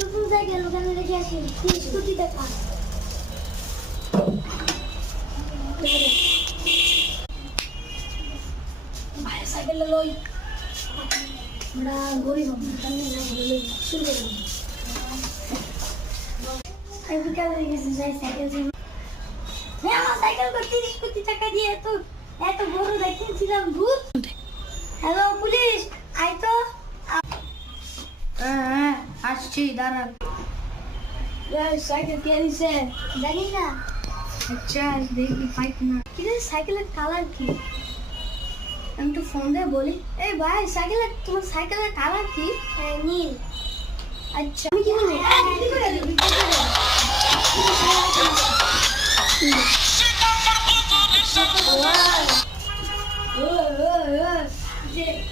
নতুন সাইকেল ওখানে রেখে আসি 30 কোটি টাকা ভাই সাইকেল লই আমরা গরিব আমরা লই শুরু করব এই বিকালে গেছে যাই সাইকেল হ্যাঁ আমার সাইকেল কো 30 কোটি টাকা দিয়ে এত বড় দেখেছিলাম ভূত হ্যালো পুলিশ আই তো হ্যাঁ আসছি দাঁড়ান সাইকেল কে দিছে জানি না আচ্ছা দেখি ফাইট না কিরে সাইকেলের কালার কি আমি তো ফোন দিয়ে বলি এই ভাই তোমার সাইকেলের কালার কি নীল আচ্ছা আমি কি বলি বিক্রি করে দেব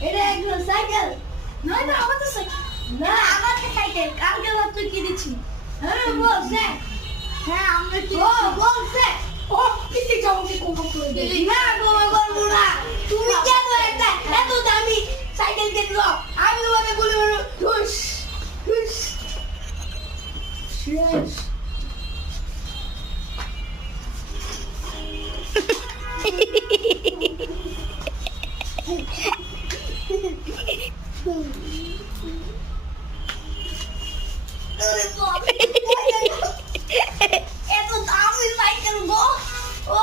এটা একদম সাইকেল না আমাদের সাইকেল না আমাদের সাইকেল কালকে রাত তুই কি দিচ্ছি হ্যাঁ বল স্যার হ্যাঁ আমরা কি বল স্যার ও কিসে যাও কি কোমা করে দিই না কোমা করবো না তুমি কেন একটা এত দামি সাইকেল কিনলো আমি তোমাকে বলে বলো হুশ হুশ শেষ এত দামি সাইকেল গো ও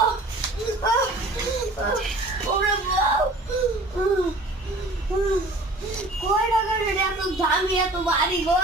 ওরে বাবা কই টাকা রে এত দামি এত ভারী গো